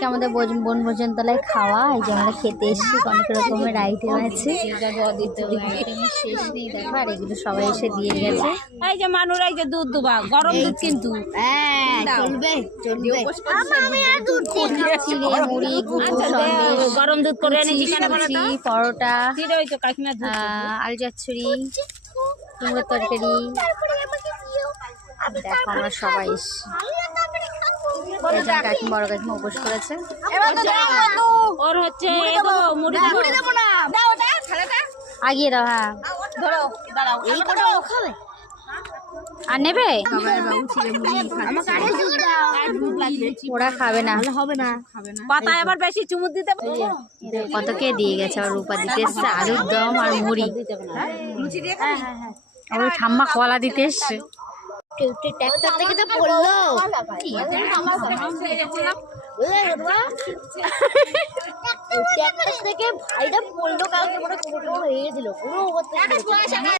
আজকে আমাদের বনভোজন তলায় খাওয়া, এই যে আমরা খেতে এসেছি, অনেক রকমের আইটেম আছে, শেষ নেই দেখো। আর এগুলো সবাই এসে দিয়ে গেছে। এই যে মানুষ, এই যে দুধ দুবা, গরম দুধ কিন্তু চিড়ে মুড়ি গরম দুধ করে এনেছি, পরোটা, আলু চচ্চড়ি, কুমড়োর তরকারি। দেখো আমরা সবাই এসছি। কাকিমা বড় কাকিমা উপোস করেছে। ওর হচ্ছে আগিয়ে দাও। হ্যাঁ আর নেবে, ওরা খাবে না, হবে না। পাতা আবার বেশি চুমুক দিতে কত কে দিয়ে গেছে। আবার রূপা দিতে এসছে আলুর দম আর মুড়ি। আবার ঠাম্মা কলা দিতে এসছে। ট্রাক্টর থেকে তো পড়লো, ট্রাক্টর থেকে ভাইটা পড়লো কালকে, মনে হয়ে গেছিল পুরো।